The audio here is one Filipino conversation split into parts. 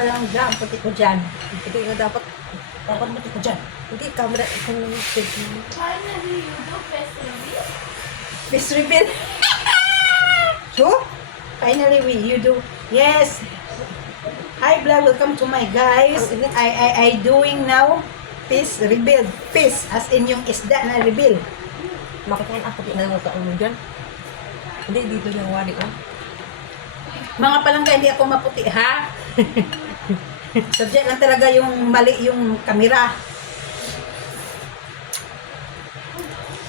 palang dyan, puti ko dyan. Hindi nga dapat Puti ko dyan. hindi camera kung Finally, you do festival. Fish reveal. So, finally you do. Yes. Hi vlog, welcome to my guys. I doing now fish reveal. Fish as in yung isda na reveal. makikain ako di na mo ka ano dyan. Hindi dito yung wali ko. Mga palangga, hindi ako maputi ha. Subject lang talaga yung mali yung kamera.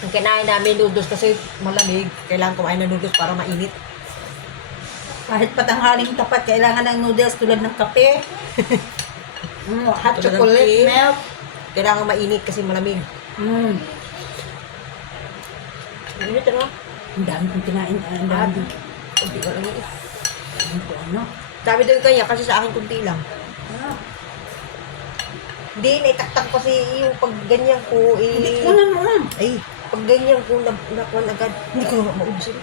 Ang kinain namin noodles kasi malamig. Kailangan kumain ng noodles para mainit. Kahit patanghaling tapat, kailangan ng noodles tulad ng kape. Hot Tulad ng chocolate tea. milk. Kailangan mainit kasi malamig. Mainit ano? Ang dami kong kinain. Ang dami. Kunti ka lang yun. Ano? Sabi doon kanya kasi sa akin kunti lang. Ah, Hindi, naitaktak kasi yung pag ganyan ko hindi ko na mo. Ay, pag ganyan ko nakuha agad. Hindi ko na maubusin.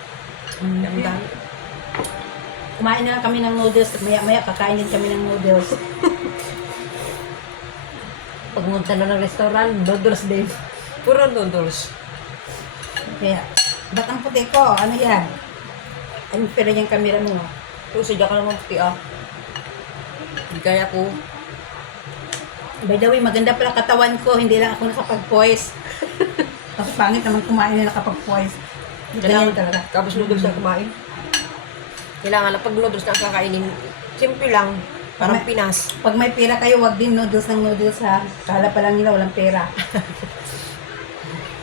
Ang dami. Kumain na lang kami ng noodles. Maya-maya kakain din kami ng noodles. Pag munta na ng restaurant, noodles din. Puro noodles. Kaya, ba't ang puti ko? Ano yan? Ano pera yung camera mo? Kung sadya ka naman puti ah. Hindi kaya ko. By the way, maganda pala katawan ko. Hindi lang ako nakapag-poise. Tapos pangit naman kumain na nakapag-poise. Ganyan talaga. Tapos noodles na kumain. Kailangan lang pag noodles na ang kakainin, simple lang. Parang Pinas. Pag may pera kayo, wag din noodles ng noodles ha. Kala pa lang nila walang pera.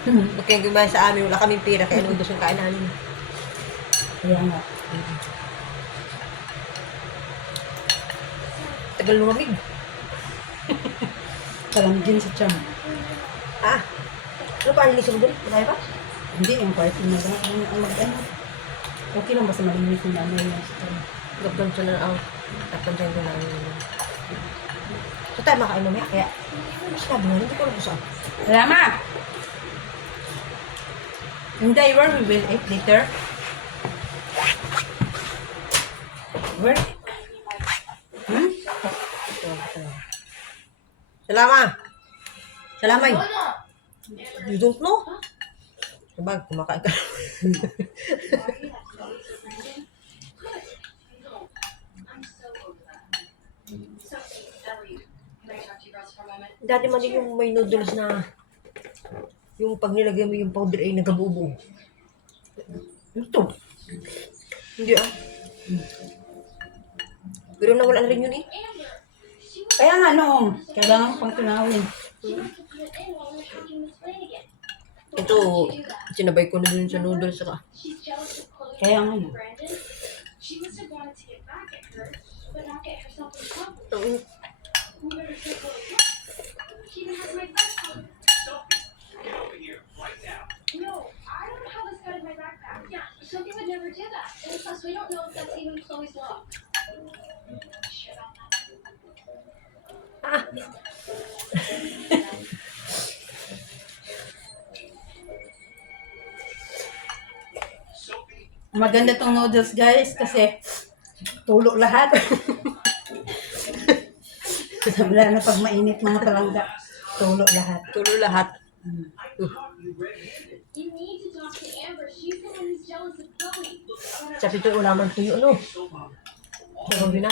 Huwag kayong gumawa sa amin, wala kaming pera, kaya noodles yung kain namin. Kaya nga. Tagal lumamig. Palamigin sa tiyan. Ah, ano pa ang linisong doon? Wala ba? Hindi, yung kwarto na ba? Ang mag-ano. Okay lang basta malinis yung nanay niya sa tiyan. Gabdan siya na ang tapansin ko namin. So tayo makain mamaya, kaya sabi nga, hindi ko alam kung saan. Salamat! Hindi, where we will eat later? Where? Salama! Salamay! You don't know? Diba, kumakain ka. Dati man din yung may noodles na yung pag nilagay mo yung powder ay nagabubo. Ito. Hindi ah. Pero nawala na rin yun eh. Kaya nga no, kailangan ko pang tunawin. Ito, sinabay ko na dun sa noodles saka. Kaya nga no. Ang No, I don't have this gun in my backpack. Yeah, Sophie would never do that. And plus, we don't know if that's even Chloe's lock. Maganda tong noodles guys kasi tulo lahat. Wala na pag mainit mga palangga. Tulo lahat. tulo lahat. You need to talk to Amber. She's the one who's jealous of Chloe. Sa pito ulaman tuyo, no? Sabi na.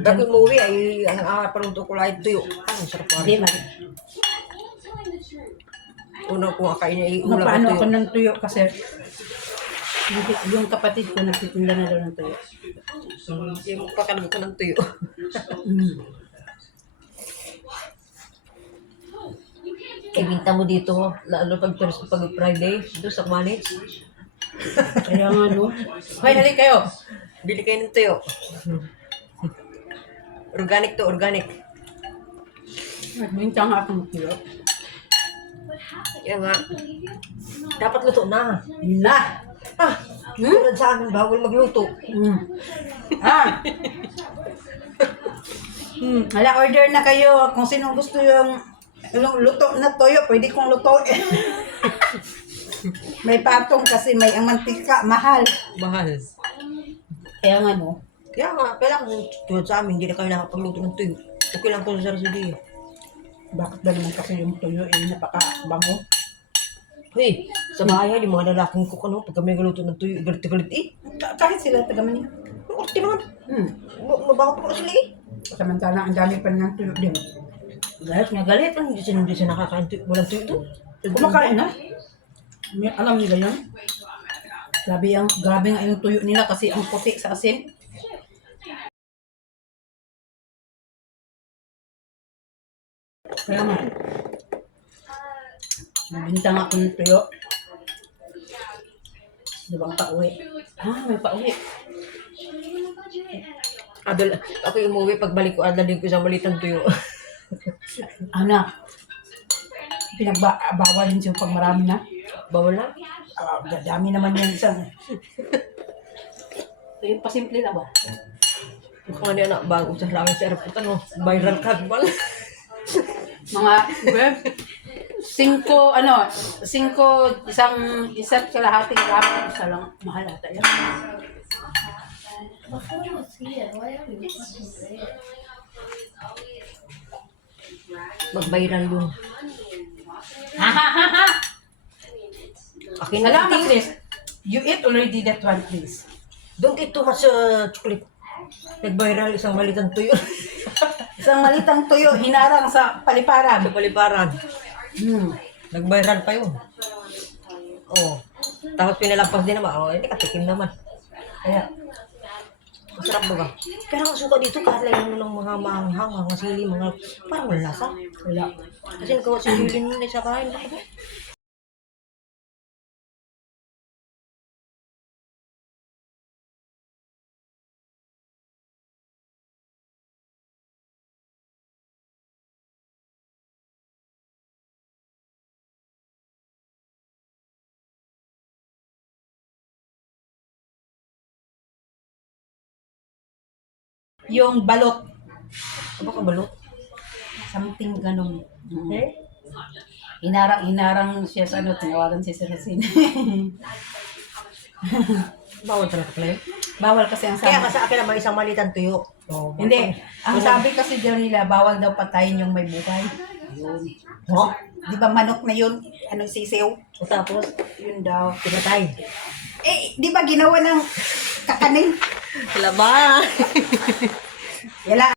Bago umuwi ay ang paruto ko lang tuyo. Ang sarap Hindi pa. man. You're telling the truth. Una ko kakain ay ulam Napaano at ako tuyo. ng tuyo kasi yung kapatid ko nagtitinda na daw ng tuyo. Yung pakalag ko ng tuyo. Ibinta mo dito, lalo pag Friday, doon sa Kumanis. Kaya nga no. Hoy, halik kayo. Bili kayo ng tuyo. Organic to organic. Minta nga akong tuyo. Kaya nga, dapat luto na. Na! Ah, tulad sa amin, bawal magluto. Ah! Hala, order na kayo. Kung sino gusto yung luto na toyo, pwede kong lutoin. May patong kasi may ang mantika, mahal. Mahal. Kaya nga no, Kaya nga, kailangan tulad sa amin, hindi na kami nakapagluto ng tuyo. Okay lang po sa Sarasudi. Bakit ba naman kasi yung tuyo napaka-bango? Hey, sa bahay, yung mga lalaking cook, ano, pag kami nagluto ng tuyo, galit-galit eh. Kahit sila taga Manila. Orte naman. Hmm. Mabaho pa sila eh. Samantala, ang dami pa ng tuyo din. Galit nga galit. Hindi siya nakakain tuyo. Walang tuyo doon. Kumakain na. Alam nila yun. Grabe nga yung tuyo nila kasi ang puti sa asin. Kaya nga. Nabintang ako ng tuyo. Diba ang pauwi? May pauwi. Adol, ako yung umuwi, pagbalik ko, adalhin ko sa malitang tuyo. Anak, pinagbawalin siya pag marami na. Bawal na. Dami naman yung isang. Ito yung pasimple na ba? Kung ano yan, bago sa langit sa airport, ano, viral ka, bal. Mga, isa't kalahating ramen, isa lang, mahal ata yan. Mag-viral yun. Akin na Salamat, lang. Chris. You eat already that one, please. Don't eat too much chocolate. Nag-viral isang malitang tuyo. Isang malitang tuyo, hinarang sa paliparan. Sa paliparan. Nag-viral pa yun. Oo. Tapos pinalampas din naman. Hindi katikim naman. Kaya, Masarap ba ba? Pero ang suka dito, kahit lang ng mga manghang, mga sili, mga parang wala lasa. wala. Kasi nagawa sa sili nila sa kain. Yung balot, Ano ka balot? something ganun. Eh? Hinarang siya sa tinawagan si Serasin. Bawal talaga pala yun. Bawal kasi ang Kaya sabi. ka sa akin naman isang malitang tuyo. Oh, Hindi, ang sabi kasi dyan nila, bawal daw patayin yung may buhay. Yun. Oh, Di ba manok na yun, sisiw? tapos, Yun daw. pinatay. Di ba ginawa ng kakanin? Sila ba? Yala.